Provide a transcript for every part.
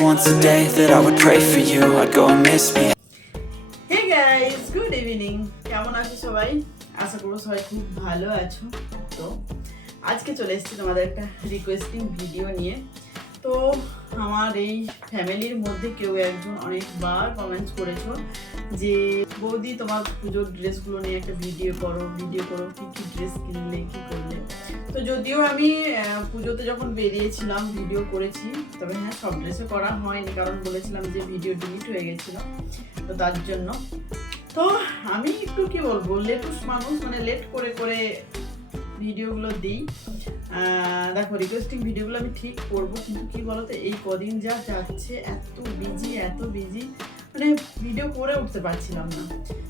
once a day that I would pray for you. I'd go and misbehave hey guys good evening কেমন আছো সবাই? আশা করব সবাই খুব ভালো আছো। তো আজকে চলে এসেছি তোমাদের একটা রিকোয়েস্টিং ভিডিও নিয়ে। তো আমার এই ফ্যামিলির মধ্যে কেউ একজন অনেকবার কমেন্টস করেছ যে, বৌদি, তোমার পুজোর ড্রেসগুলো নিয়ে একটা ভিডিও করো ভিডিও করো, কি কি ড্রেস কিনলে, কি করলে? তো যদিও আমি পুজোতে যখন বেরিয়েছিলাম ভিডিও করেছি, তবে হ্যাঁ সব ড্রেসে করা হয়নি, কারণ বলেছিলাম যে ভিডিও ডিলিট হয়ে গেছিল, তো তার জন্য। তো আমি একটু কি বলব, লেটুস মানুষ মানে লেট করে করে ভিডিওগুলো দিই। দেখো রিকোয়েস্টিং ভিডিওগুলো আমি ঠিক করব, কিন্তু কি বলতো, এই কদিন যা যাচ্ছে, এত বিজি এত বিজি মানে ভিডিও করে উঠতে পারছিলাম না।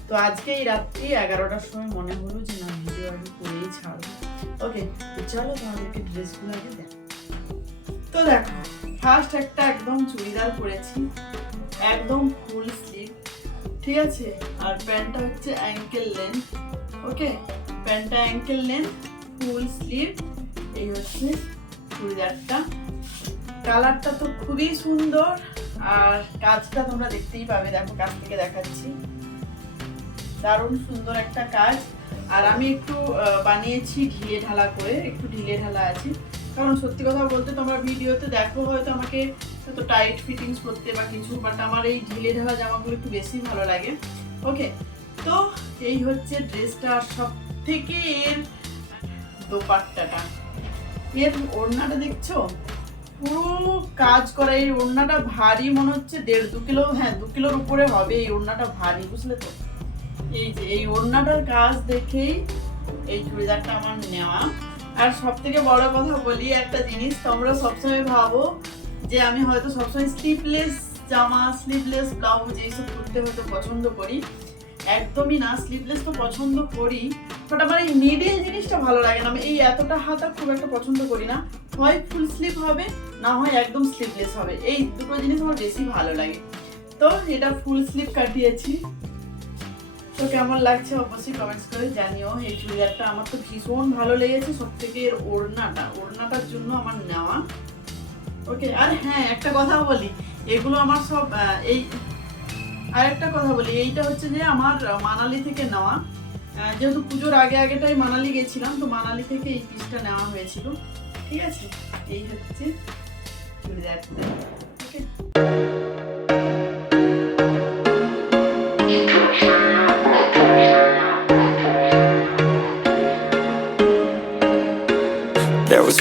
তো আজকে এই রাত্রি এগারোটার সময় মনে হলো যে না ভিডিও আমি করেই ছাড়বো। ওকে তো চলো তোমাদেরকে ড্রেসগুলো আগে দেখ। তো দেখো ফার্স্ট একটা একদম চুড়িদার পরেছি, একদম ফুল স্লিভ ঠিক আছে? আর প্যান্টটা হচ্ছে অ্যাঙ্কেল লেন্থ ওকে প্যান্টটা অ্যাঙ্কেল লেন্থ ফুল স্লিভ এই হচ্ছে চুড়িদারটা। কালারটা তো খুবই সুন্দর, আর কাজটা তোমরা দেখতেই পাবে। দেখো, কাছ থেকে দেখাচ্ছি। দারুণ সুন্দর একটা কাজ। আর আমি একটু বানিয়েছি ঢিলে ঢালা করে, একটু ঢিলে ঢালা আছে। কারণ সত্যি কথা বলতে তোমরা ভিডিওতে দেখো, হয়তো আমাকে হয়তো টাইট ফিটিংস করতে বা কিছু বাট আমার এই ঢিলে ঢালা জামাগুলো একটু বেশি ভালো লাগে। ওকে তো এই হচ্ছে ড্রেসটা সব থেকে এর দোপাট্টাটা। এর ওড়নাটা দেখছ? পুরো কাজ করা, এই ওড়নাটা ভারী মনে হচ্ছে, দেড় দু কিলো হ্যাঁ দু কিলোর উপরে হবে এই ওড়নাটা ভারী, বুঝলে তো? এই যে, এই ওড়নাটার কাজ দেখেই এই চুড়িদারটা আমার নেওয়া। আর সব থেকে বড় কথা বলি একটা জিনিস, তোমরা সবসময় ভাবো যে আমি হয়তো সবসময় স্লিভলেস জামা স্লিভলেস ব্লাউজ এইসব হয়তো পছন্দ করি। একদমই না স্লিভলেস তো পছন্দ করি বাট আমার এই মিডিল জিনিসটা ভালো লাগে না। আমি এই এতটা হাতা খুব একটা পছন্দ করি না। হয় ফুল স্লিভ হবে, না হয় একদম স্লিভলেস হবে। এই দুটো জিনিস আমার বেশি ভালো লাগে। তো এটা ফুল স্লিভ কাটিয়েছি। তো কেমন লাগছে অবশ্যই কমেন্টস করে জানিও। এই চুড়িদারটা আমার তো ভীষণ ভালো লেগেছে সব থেকে এর ওড়নাটা, ওড়নাটার জন্য আমার নেওয়া। ওকে আর হ্যাঁ একটা কথা বলি। এগুলো আমার সব এই আর একটা কথা বলি, এইটা হচ্ছে যে আমার মানালি থেকে নেওয়া। যেহেতু পুজোর আগে আগেটাই মানালি গেছিলাম, তো মানালি থেকে এই পিসটা নেওয়া হয়েছিল। ঠিক আছে? এই হচ্ছে চুড়িদারটা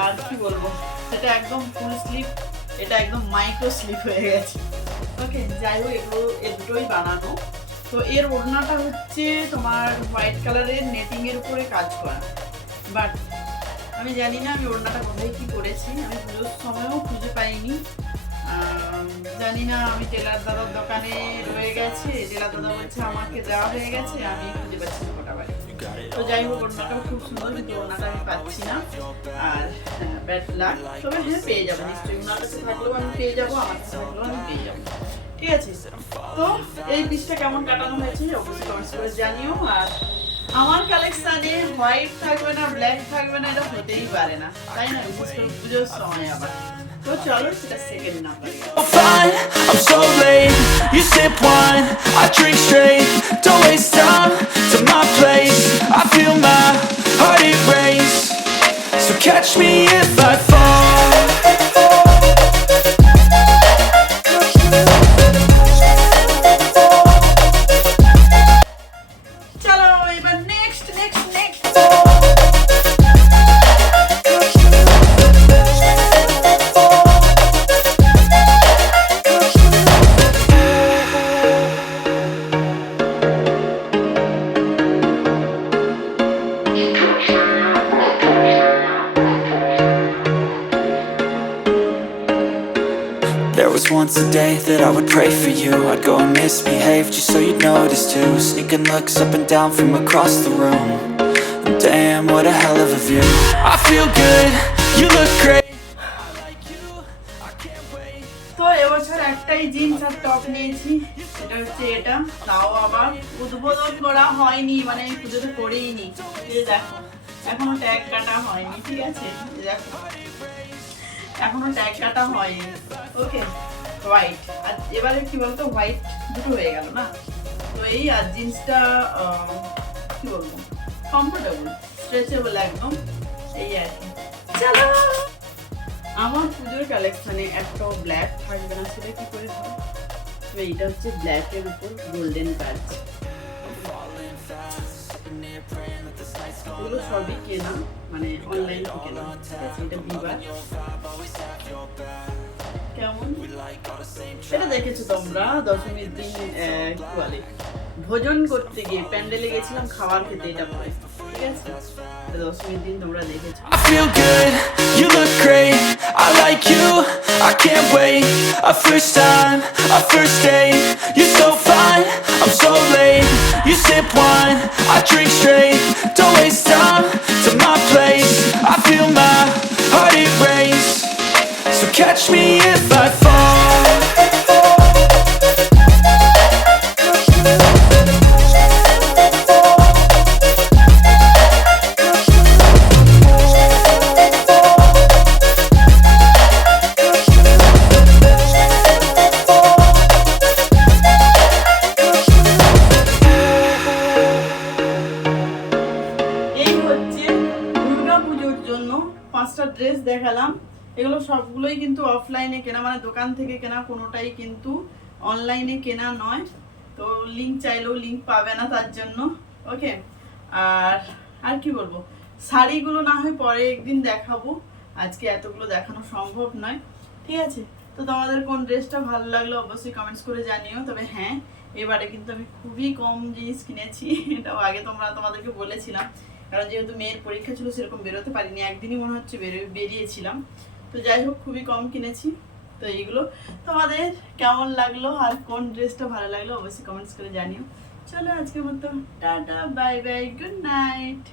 আর কি বলব? এটা একদম ফুল স্লিপ এটা একদম মাইক্রো স্লিপ হয়ে গেছে। ওকে যাই হোক এগুলো এ দুটোই বানানো। তো এর ওড়নাটা হচ্ছে তোমার হোয়াইট কালারের নেটিং এর উপরে কাজ করা। বাট আমি জানি না আমি ওড়নাটা কোথায় কি করেছি। আমি পুজোর সময়ও খুঁজে পাইনি। জানি না আমি টেলার দাদার দোকানে রয়ে গেছে। টেলার দাদা বলছে আমাকে দেওয়া হয়ে গেছে আমি খুঁজে পাচ্ছি বাড়ি তো যাই হোক ওড়নাটাও খুব সুন্দর কিন্তু ওড়নাটা আমি পাচ্ছি না। আর ব্যাড লাক তবে হ্যাঁ পেয়ে যাব, নিশ্চয়ই। ওনার কাছে থাকলেও আমি পেয়ে যাব, আমার কাছে থাকলেও আমি পেয়ে যাব। ঠিক আছে, তো এই পিসটা কেমন কাটানো হয়েছে, অবশ্যই কমেন্টস করে জানিও। আর আমার কালেকশানে হোয়াইট থাকবে না ব্ল্যাক থাকবে না, এটা হতেই পারে না। তাই না, বিশেষ করে পুজোর সময় আবার। তো চলো সেটা second number so fine, I'm so late You sip wine, I drink straight Don't waste time to my place I feel my heart erase So catch me if I fall Once a day that I would pray for you I'd go and misbehave just so you'd notice too Sneaking looks up and down from across the room And damn, what a hell of a view I feel good, you look great তো এবছর একটাই jeans মানে এখনও tag কাটা হয়নি ঠিক আছে দেখো এখনও ট্যাগ কাটা হয়নি। ওকে হোয়াইট আর এবারে কি বলতো হোয়াইট দুটো হয়ে গেল না? তো এই আর জিন্সটা কি বলব? কমফোর্টেবল স্ট্রেচেবল একদম। এই আর কি। চলো আমার পুজোর কালেকশনে একটাও ব্ল্যাক থাকবে না সেটা কি করে হয়? তো এইটা হচ্ছে ব্ল্যাকের উপর গোল্ডেন কাজ এগুলো সবই কেনা মানে অনলাইন কেনা। এটা বিবার কেমন? এটা দেখেছ তোমরা দশমীর দিন কি ভোজন করতে গিয়ে প্যান্ডেলে গেছিলাম খাবার খেতে এটা পরে ঠিক আছে? দশমীর দিন তোমরা দেখেছ। You look great I like you, I can't wait A first time, a first date You're so heart erase So catch me if I fall জন্য পাঁচটা ড্রেস দেখালাম। এগুলো সবগুলোই কিন্তু অফলাইনে কেনা মানে দোকান থেকে কেনা, কোনোটাই কিন্তু অনলাইনে কেনা নয়। তো লিঙ্ক চাইলেও লিঙ্ক পাবে না তার জন্য। ওকে আর আর কি বলব? শাড়িগুলো না হয় পরে একদিন দেখাবো। আজকে এতগুলো দেখানো সম্ভব নয়। ঠিক আছে? তো তোমাদের কোন ড্রেসটা ভালো লাগল অবশ্যই কমেন্টস করে জানিও। তবে হ্যাঁ এবারে কিন্তু আমি খুবই কম জিনিস কিনেছি। এটাও আগে তোমরা তোমাদেরকে বলেছিলাম। কারণ যেহেতু মেয়ের পরীক্ষা ছিল, সেরকম বেরোতে পারিনি। একদিনই মনে হচ্ছে বেরোয় বেরিয়েছিলাম। তো যাই হোক, খুবই কম কিনেছি। তো এইগুলো। তোমাদের কেমন লাগল? আর কোন ড্রেসটা ভালো লাগল? অবশ্যই কমেন্টস করে জানিও। চলো আজকের মতো। Tata bye bye good night